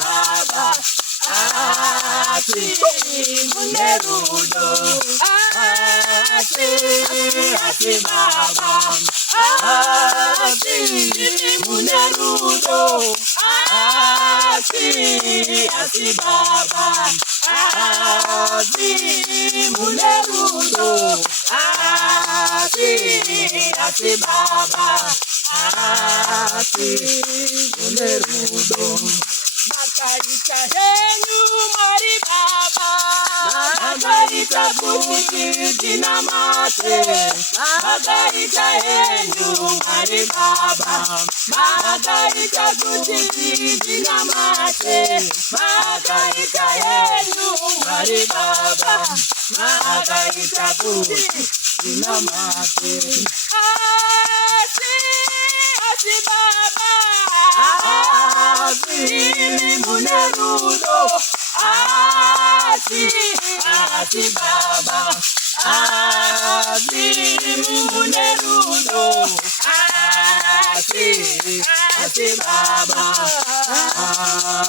baba, ati munerudo, ati baba, ati munerudo, ati baba, ati munerudo, ati baba, ati munerudo. Makarita henyu mari baba, makarita bukiti na mate, makarita henyu mari baba, makarita bukiti na mate, makarita henyu mari baba, makarita bukiti na mate. Ati baba, ati munerudo, ati baba, ati munerudo, ati baba,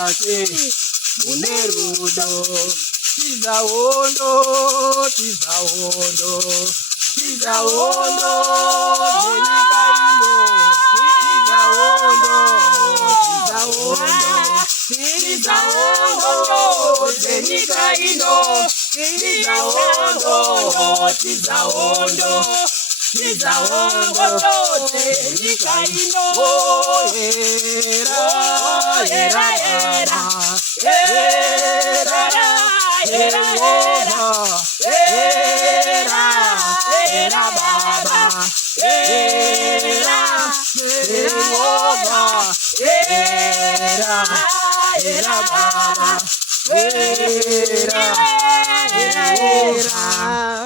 ati munerudo. Tizawondo, tizawondo, tizawondo, tizawondo, tizawondo, tizawondo, tenikaino, era, baba, era baba,